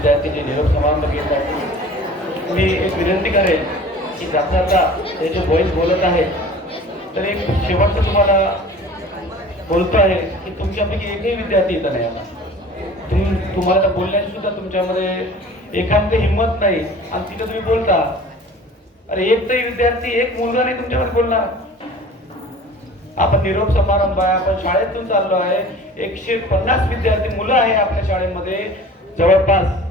विद्यार्थी निरोप समारंभ घेत आहे मी एक विनंती करेन की जाता जाता हे जे बॉईज बोलत आहेत तर एक शेवटचं तुम्हाला बोलतो आहे की तुमच्यापैकी एकही विद्यार्थी इथं नाही आला. तुम्ही तुम्हाला तर बोलण्याची सुद्धा तुमच्यामध्ये एकांत हिंमत नाही. आणि तिथं तुम्ही बोलता अरे एक तरी विद्यार्थी एक मुलगा नाही तुमच्यामध्ये बोलणार. आपण निरोप समारंभ आहे आपण शाळेतून चाललो आहे. एकशे पन्नास विद्यार्थी मुलं आहे आपल्या शाळेमध्ये. जवळपास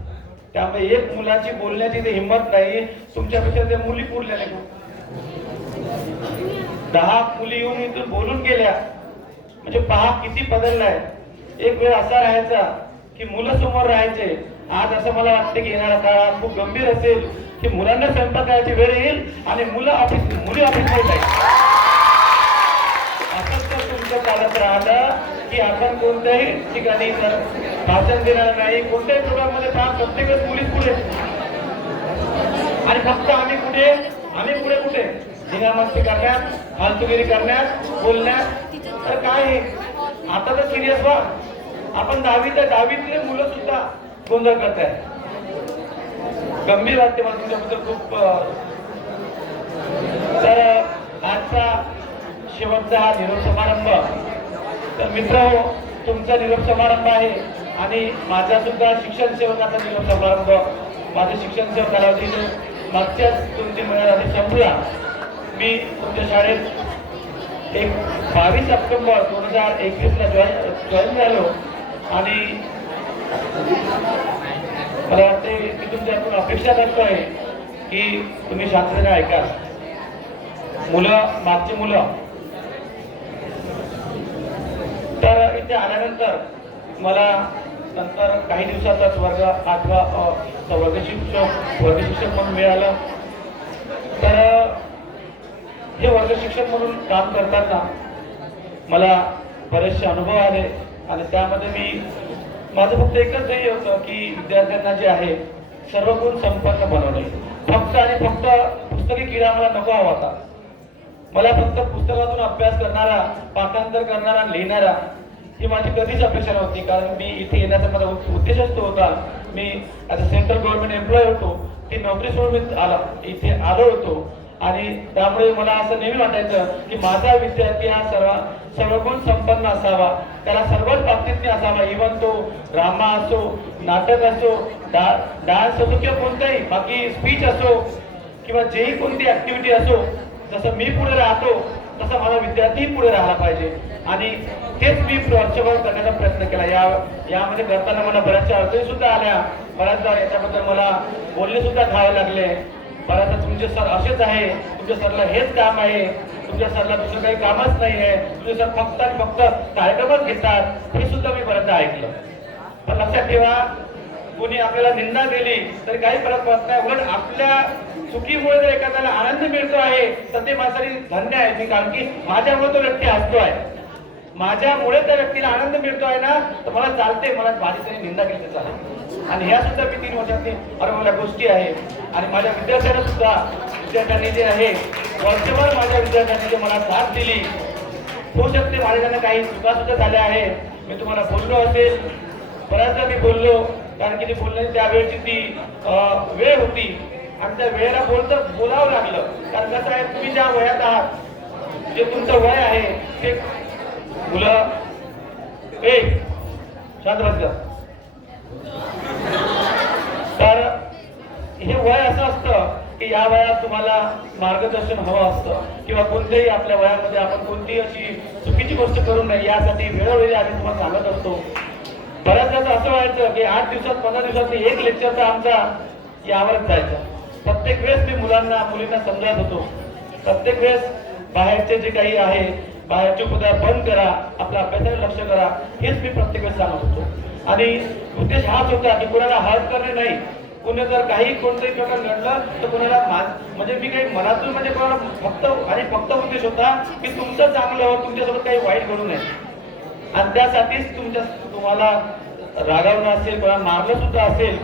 त्यामुळे एक मुलाची बोलण्याची ते हिंमत नाही. तुमच्यापेक्षा त्या मुली पुरल्या नाही दहा मुली येऊन इथून बोलून गेल्या. म्हणजे पहा किती बदललाय. एक वेळ असा राहायचा की मुलं समोर राहायचे. आज असं मला वाटतं की येणारा काळ खूप गंभीर असेल की मुलांना स्वयंपाक करायची वेळ येईल आणि मुलं ऑफिस मुली ऑफिसमध्ये जाईल. असंच तर तुमचं चालत राहिलं की आपण कोणत्याही ठिकाणी भाषण देणार नाही. कोणत्याही प्रोग्राममध्ये पहा प्रत्येकच पोलीस पुढे. आणि फक्त आम्ही कुठे? आम्ही पुढे कुठे? धिंगामस्ती करण्यात फालतुगिरी करण्यात बोलण्यात. तर काय आहे? आता तर सिरियस व्हा. आपण दहावीत दहावीतले मुलं सुद्धा गोंधळ करतायत. गंभीर वाटते मला तुमच्याबद्दल खूप तर आजचा शेवटचा हा निरोप समारंभ. तर मित्र तुमचा निरोप समारंभ आहे. आणि माझा सुद्धा शिक्षण सेवकाचा निरोप समारंभ माझे शिक्षण सेवक कालावधी मागच्याच तुमची तीन संपला. मी तुमच्या शाळेत एक बावीस ऑक्टोंबर दोन हजार एकवीसला जॉईन जॉईन झालो आणि मला वाटते की तुमच्याकडून अपेक्षा करतोय की तुम्ही शांततेने ऐका मुलं मागची मुलं. तर इथे आल्यानंतर मला नंतर काही दिवसातच वर्ग आठवा वर्गशिक्षक वर्गशिक्षक म्हणून मिळालं तर हे वर्गशिक्षक म्हणून काम करताना मला बरेचसे अनुभव आले आणि त्यामध्ये मी माझं फक्त एकच ध्येय होतं की विद्यार्थ्यांना जे आहे सर्व गुण संपन्न बनवणे. फक्त आणि फक्त पुस्तकी किडा मला नको हवा होता. मला फक्त पुस्तकातून अभ्यास करणारा पाठांतर करणारा लिहिणारा ही माझी कधीच अपेक्षा नव्हती कारण मी इथे येण्याचा माझा उद्द- उद्देशच तो होता. मी as a central government employee होतो ती नोकरी सोडून मी आला इथे आलो होतो. आणि त्यामुळे मला असं नेहमी वाटायचं की माझा विद्यार्थी हा सर्व सर्वगुण संपन्न असावा. त्याला सर्वच बाबतीत असावा. इव्हन तो ड्रामा असो नाटक असो डा डान्स असो किंवा कोणताही बाकी स्पीच असो किंवा जेही कोणती ऍक्टिव्हिटी असो जसं मी पुढे राहतो तसा माझा विद्यार्थीही पुढे राहायला पाहिजे. आणि तेच मी वर्षभर करण्याचा प्रयत्न केला. या यामध्ये करताना मला बऱ्याचशा अडचणी सुद्धा आल्या. बऱ्याचदा याच्याबद्दल मला बोलणे सुद्धा खावे लागले. बऱ्याचदा तुमचे सर असेच आहे. तुमच्या सरला हेच काम आहे. तुमच्या सरला दुसरं काही कामच नाही आहे. तुमचे सर फक्त आणि फक्त कार्यक्रमच घेतात. हे सुद्धा मी बऱ्याचदा ऐकलं. पण लक्षात ठेवा कोणी आपल्याला निंदा केली तरी काही फरक पडत नाही. उलट आपल्या चुकीमुळे जर एखाद्याला आनंद मिळतो आहे तर ते माझ्यासाठी धन्य आहे. मी कारण की माझ्यामुळे तो व्यक्ती हसतो आहे माझ्यामुळे त्या व्यक्तीला आनंद मिळतो आहे ना तर मला चालते मला माझी निंदा केली तर चालेल. आणि ह्या सुद्धा मी तीन वर्षातली मला गोष्टी आहे आणि माझ्या विद्यार्थ्यांना सुद्धा विद्यार्थ्यांनी जे आहे वर्षभर माझ्या विद्यार्थ्यांनी जे मला साथ दिली होऊ शकते माझ्याकडनं काही चुका सुद्धा झाल्या आहेत. मी तुम्हाला बोललो असेल. बऱ्याचदा मी बोललो कारण की ती बोलण्याची त्यावेळची ती वेळ होती. आणि त्या वेळेला बोलतं बोलावं लागलं. कारण कसं आहे तुम्ही ज्या वयात आहात जे तुमचं वय आहे ते मुलं. ए शांत बस तर हे वय असं असतं की या वयात तुम्हाला मार्गदर्शन हवं असतं किंवा कोणत्याही आपल्या वयामध्ये आपण कोणतीही अशी चुकीची गोष्ट करू नये यासाठी वेळोवेळी आम्ही तुम्हाला सांगत असतो. बऱ्याचदा असं व्हायचं की आठ दिवसात पंधरा दिवसात एक लेक्चरचा आमचा यावरच जायचा. प्रत्येक वेळेस मी मुलांना मुलींना समजावत होतो. प्रत्येक वेळेस बाहेरचे जे काही आहे बाहेरचे पदार्थ बंद करा आपल्या अभ्यासाकडे लक्ष करा हेच मी प्रत्येक वेळेस सांगत होतो. आणि उद्देश हाच होता की कोणाला हर्ट करणे नाही कोणी जर काही कोणतंही प्रकार घडलं तर कोणाला मान म्हणजे मी काही मनातून म्हणजे कोणाला फक्त आणि फक्त उद्देश होता की तुमचं चांगलं हो तुमच्यासोबत काही वाईट घडू नये. आणि त्यासाठीच तुमच्या तुम्हाला रागावणं असेल कोणाला मारलं सुद्धा असेल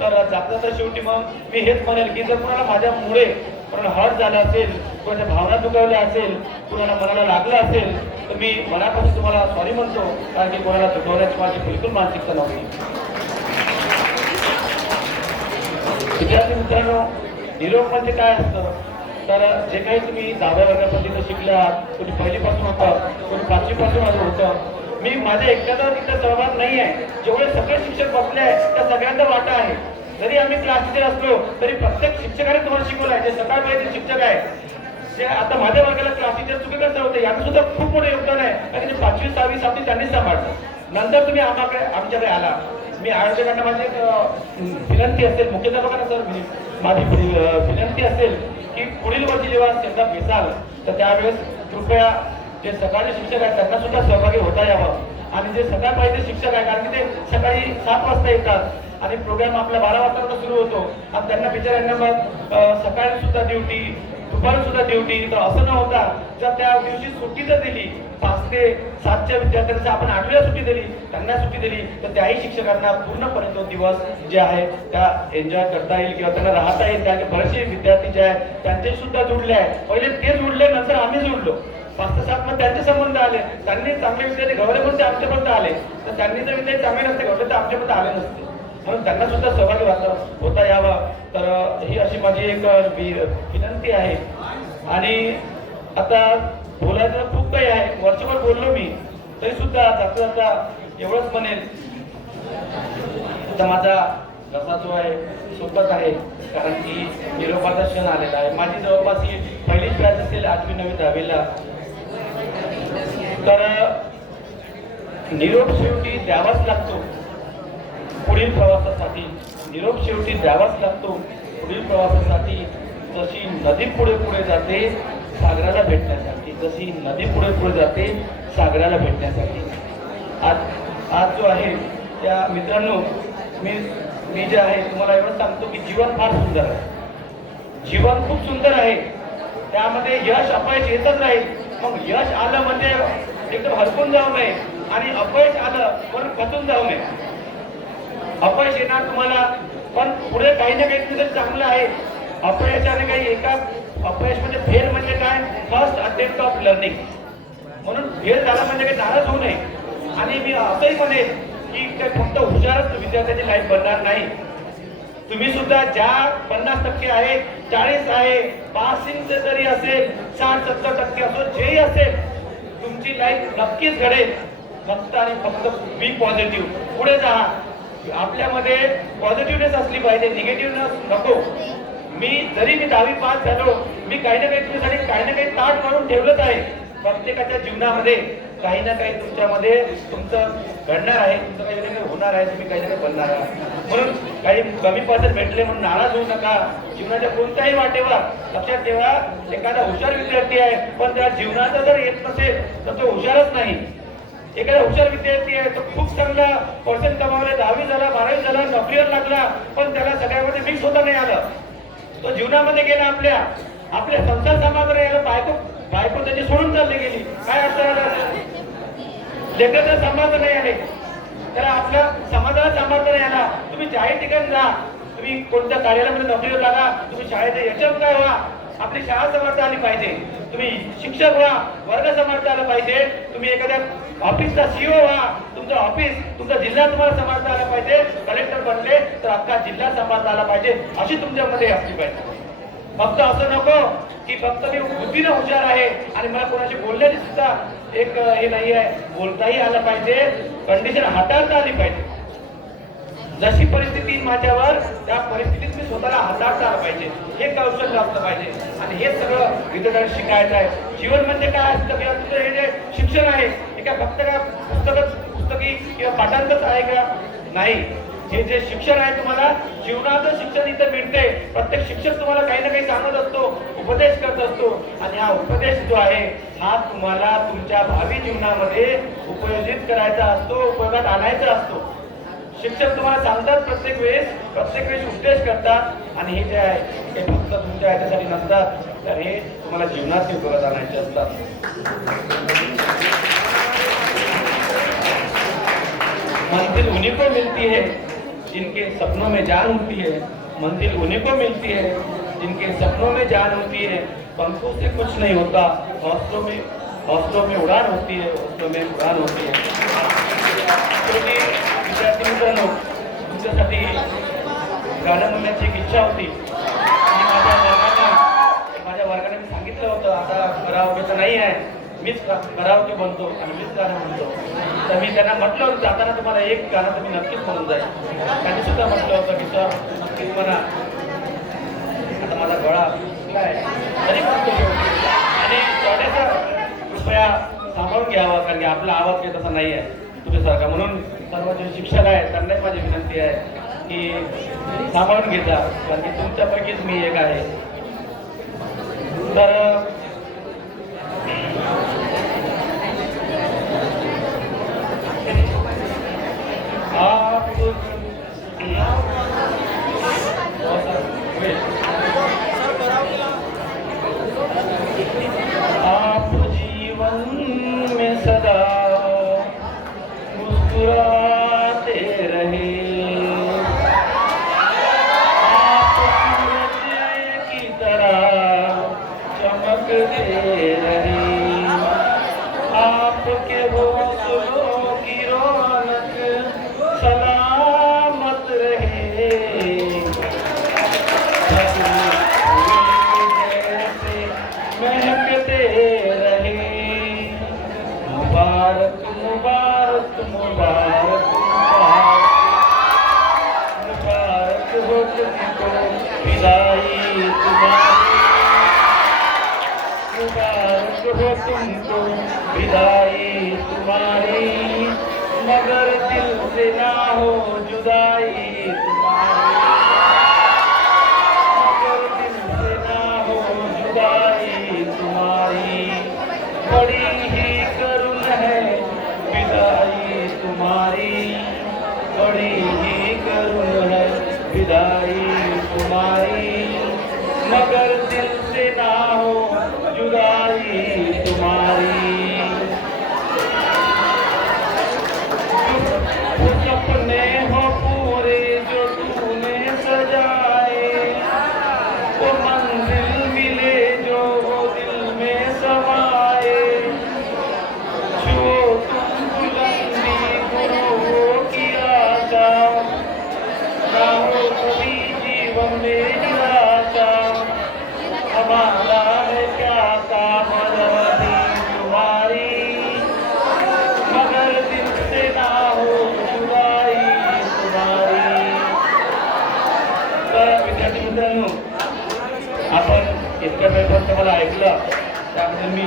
तर जाता तर शेवटी मग मी हेच म्हणेल की जर कोणाला माझ्यामुळे कोणाला हर्ट झालं असेल कोणाच्या भावना दुखावल्या असेल कोणाला मनाला लागलं असेल तर मी मनापासून तुम्हाला सॉरी म्हणतो कारण की कोणाला दुखवण्याची माझी बिलकुल मानसिकता नव्हती. विद्यार्थी मित्रांनो निरोप म्हणजे काय असतं? तर जे काही तुम्ही दहाव्या वर्गापर्यंत शिकलात कोणी पहिलीपासून होतं कोणी पाचवीपासून आलं होतं मी माझ्या एकट्याचा तिथं सहभाग नाही आहे जेवढे सगळे शिक्षक बसले आहेत त्या सगळ्यांचा वाटा आहे. जरी आम्ही क्लास टीचर असलो तरी प्रत्येक शिक्षकाने तुम्हाला शिकवलं आहे. जे सकाळ पाहिजे शिक्षक आहे जे आता माझ्या वर्गाला क्लास टीचर चुकीकडे सर होते यांचं सुद्धा खूप मोठं योगदान आहे. कारण जे पाचवी सहावी सातवी त्यांनीच सांभाळलं. नंतर तुम्ही आम्हाकडे आमच्याकडे आला. मी आयोजकांना माझी एक विनंती असेल मुख्याध्यापकांना सर मी- माझी विनंती असेल की पुढील वर्षी जेव्हा त्यांना भेटाल तर त्यावेळेस कृपया जे सकाळचे शिक्षक आहेत त्यांना सुद्धा सहभागी होता यावं. आणि जे सकाळ पाहिजे शिक्षक आहे कारण की ते सकाळी सात वाजता येतात. आणि प्रोग्राम आपला बारा वाजता सुरू होतो. आणि त्यांना बिचाऱ्यांना मग सकाळी सुद्धा ड्युटी दुपारी सुद्धा ड्युटी तर असं न होता जर त्या दिवशी सुट्टी जर दिली. पाच ते सातच्या विद्यार्थ्यांना आपण आठव्या सुट्टी दिली त्यांना सुट्टी दिली तर त्याही शिक्षकांना पूर्णपणे तो दिवस जे आहे त्या एन्जॉय करता येईल किंवा त्यांना राहता येईल. कारण बरेचसे विद्यार्थी जे आहेत त्यांचे सुद्धा जुडले आहेत. पहिले ते जुडले नंतर आम्ही जुडलो. पाच ते सात मग त्यांचे संबंध आले. त्यांनी चांगले विद्यार्थी घडवले पण ते आमच्यापर्यंत आले. तर त्यांनी जर विद्यार्थी चांगले नसते घडले तर आमच्यापर्यंत आले नसते. म्हणून त्यांना सुद्धा सहभागी व्हायला होता यावा. तर ही अशी माझी एक विनंती आहे. आणि आता बोलायचं खूप काही आहे. वर्षभर बोललो मी तरी सुद्धा जाता जाता एवढंच म्हणेल आता माझा घसा जो आहे सोबत आहे कारण की निरोपाचा क्षण आलेला आहे. माझी जवळपास ही पहिलीच बॅच असेल आठवी नवी दहावीला. तर निरोप शेवटी द्यावाच लागतो. पुढील प्रवासासाठी निरोप शेवटी द्यावाच लागतो. पुढील प्रवासासाठी जशी नदी पुढे पुढे जाते सागराला भेटण्यासाठी. जशी नदी पुढे पुढे जाते सागराला भेटण्यासाठी. आज आज जो आहे त्या मित्रांनो मी मी जे आहे तुम्हाला एवढं सांगतो की जीवन फार सुंदर आहे. जीवन खूप सुंदर आहे. त्यामध्ये यश अपयश येतच राहील मग यश आलं म्हणजे एकदम हरपून जाऊ नये. आणि अपयश आलं म्हणून खचून जाऊ नये. अपयश येणार तुम्हाला. पण पुढे काही ना काही तरी चांगलं आहे अपयशाने काही एका अपयश म्हणजे फेल म्हणजे काय? फर्स्ट अटेम्प्ट ऑफ लर्निंग म्हणून फेल झाला म्हणजे काही नाराज होऊ नये. आणि मी असंही म्हणेन की ते फक्त हुशारच विद्यार्थ्याची लाईफ बनणार नाही. तुम्ही सुद्धा ज्या पन्नास टक्के आहे चाळीस आहे पासिंग जरी असेल साठ सत्तर टक्के असो जेही असेल तुमची लाईफ नक्कीच घडेल. फक्त आणि फक्त बी पॉझिटिव्ह पुढे जा. आपल्यामध्ये पॉझिटिव्हनेस असली पाहिजे निगेटिव्हनेस नको. मी जरी मी दहावी पास झालो मी काही ना काही तुमच्यासाठी काही ना काही ताट मारून ठेवलंच आहे. प्रत्येकाच्या जीवनामध्ये काही ना काही तुमच्यामध्ये तुमचं घडणार आहे तुमचं काही ना काही होणार आहे तुम्ही काही ना काही बनणार आहात. म्हणून काही कमी पर्सेंट भेटले म्हणून नाराज होऊ नका. जीवनाच्या कोणत्याही वाटेवर लक्षात ठेवा एखादा हुशार विद्यार्थी आहे पण त्या जीवनाचा जर येत नसेल तर तो हुशारच नाही. एखादा हुशार विद्यार्थी आहे तो खूप चांगला पर्सेंट कमावला दहावी झाला बारावी झाला नोकरीवर लागला पण त्याला सगळ्यामध्ये मिक्स होता नाही आलं. तो जीवनामध्ये गेला आपल्या आपल्या संसार समाजाला यायला बायको बायको त्याची सोडून चालली गेली. काय अर्थ आला समाज नाही आले त्याला आपल्या समाजाला सांभाळता नाही आला. तुम्ही जाहीर ठिकाणी जा. तुम्ही कोणत्या कार्यालयामध्ये नोकरीवर लागा. तुम्ही शाळेच्या याच्यावर काय व्हा. आपली शाळा समर्थ आली पाहिजे. तुम्ही शिक्षक व्हा वर्ग समर्थ आला पाहिजे. तुम्ही एखाद्या ऑफिसचा सीओ व्हा तुमचं ऑफिस तुमचा जिल्हा तुम्हाला समर्थ आला पाहिजे. कलेक्टर बनले तर अख्खा जिल्हा समर्थ आला पाहिजे. अशी तुमच्यामध्ये असली पाहिजे फक्त असं नको की फक्त मी बुद्धीनं हुशार आहे आणि मला कोणाशी बोलण्याची सुद्धा एक हे नाही आहे. बोलताही आलं पाहिजे. कंडिशन हाताळता आली पाहिजे. जशी परिस्थिती माझ्यावर त्या परिस्थितीत मी स्वतःला हाताळता आलं पाहिजे. हे कौशल्य असलं पाहिजे. आणि हे सगळं विद्यार्थ्यांना शिकायचं आहे. जीवन म्हणजे काय असतं किंवा तुझं हे जे शिक्षण आहे हे काय फक्त का पुस्तकच पुस्तकी किंवा पाठांतच आहे का? नाही. हे जे शिक्षण आहे तुम्हाला जीवनाचं शिक्षण इथं मिळते प्रत्येक शिक्षक तुम्हाला काही ना काही सांगत असतो उपदेश करत असतो. आणि हा उपदेश जो आहे हा तुम्हाला तुमच्या भावी जीवनामध्ये उपयोजित करायचा असतो उपयोगात आणायचा असतो. शिक्षक तुम्हाला सांगतात प्रत्येक वेळेस प्रत्येक वेळेस उपदेश करतात. आणि हे जे आहे हे फक्त तुमच्या ह्याच्यासाठी नसतात. तर हे तुम्हाला जीवनात उपयोगात आणायचे असतात. मंजिल उन्हीं को मिलती है, जिनके सपनों में जान होती है. मंजिल उन्हीं को मिलती है, जिनके सपनों में जान होती है. पंखों से कुछ नहीं होता, हौसलों में हौसलों में उड़ान होती है, हौसलों में उड़ान होती है. विद्यार्थी मित्रांनो, तुमच्यासाठी गाणं इच्छा होती. आता होतं आता नाही आहे. मीच करावके बनतो आणि मीच गाणं म्हणतो. तर मी त्यांना म्हटलं होतं जाताना तुम्हाला एक गाणं तुम्ही नक्कीच म्हणून जाईल. त्यांनी सुद्धा म्हटलं होतं की सर नक्कीच म्हणा. आता माझा गळा काय? तरी म्हणतो. आणि कृपया सांभाळून घ्यावा कारण की आपला आवाज काही तसा नाही आहे. तुम्ही सारखा म्हणून सर्व जे शिक्षक आहे त्यांनाही माझी विनंती आहे की सांभाळून घेता कारण की तुमच्यापैकीच मी एक आहे. तर विदाई तुम्हारी मगर दिल से ना हो जुदाई मगर दिल से ना हो जुदाई तुम्हारी। बड़ी ही करुण तुम्हारी। बड़ी ही करुण विदाई तुम्हारी। मगर त्याबद्दल मी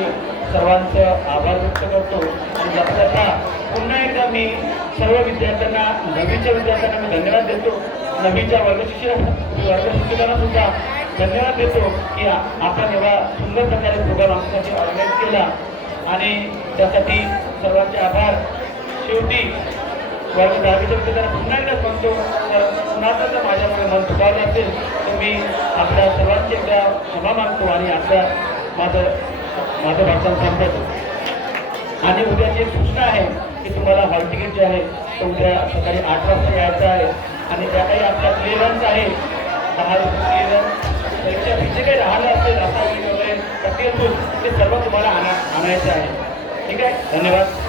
सर्वांचं आभार व्यक्त करतो. आणि लक्षात राहा पुन्हा एकदा मी सर्व विद्यार्थ्यांना नवीच्या विद्यार्थ्यांना मी धन्यवाद देतो. नवीच्या वर्गशिक्षक वर्गशिक्षकांना सुद्धा धन्यवाद देतो की आपण एवढा सुंदर प्रकारे प्रोग्राम आमच्यासाठी ऑर्गनाईज केला. आणि त्यासाठी सर्वांचे आभार. शेवटी वर्ग दहावीच्या विद्यार्थ्यांना पुन्हा एकदा सांगतो तर पुन्हा जर माझ्यामुळे मन चुकावलं असेल तर मी आपल्या सर्वांचे एकदा क्षमा मागतो आणि आपल्या माझं माझं भाषण संपवतो आणि उद्याची जे सूचना आहे की तुम्हाला हॉल तिकीट जे आहे ते उद्या सकाळी आठ वाजता यायचं आहे. आणि त्या काही आपल्या क्लिअरन्स आहे. दहा रुपये क्लिअरन्स परीक्षा जे काही राहिलं असेल असावी वगैरे प्रक्रिया ते सर्व तुम्हाला आणा आणायचं आहे. ठीक आहे? धन्यवाद.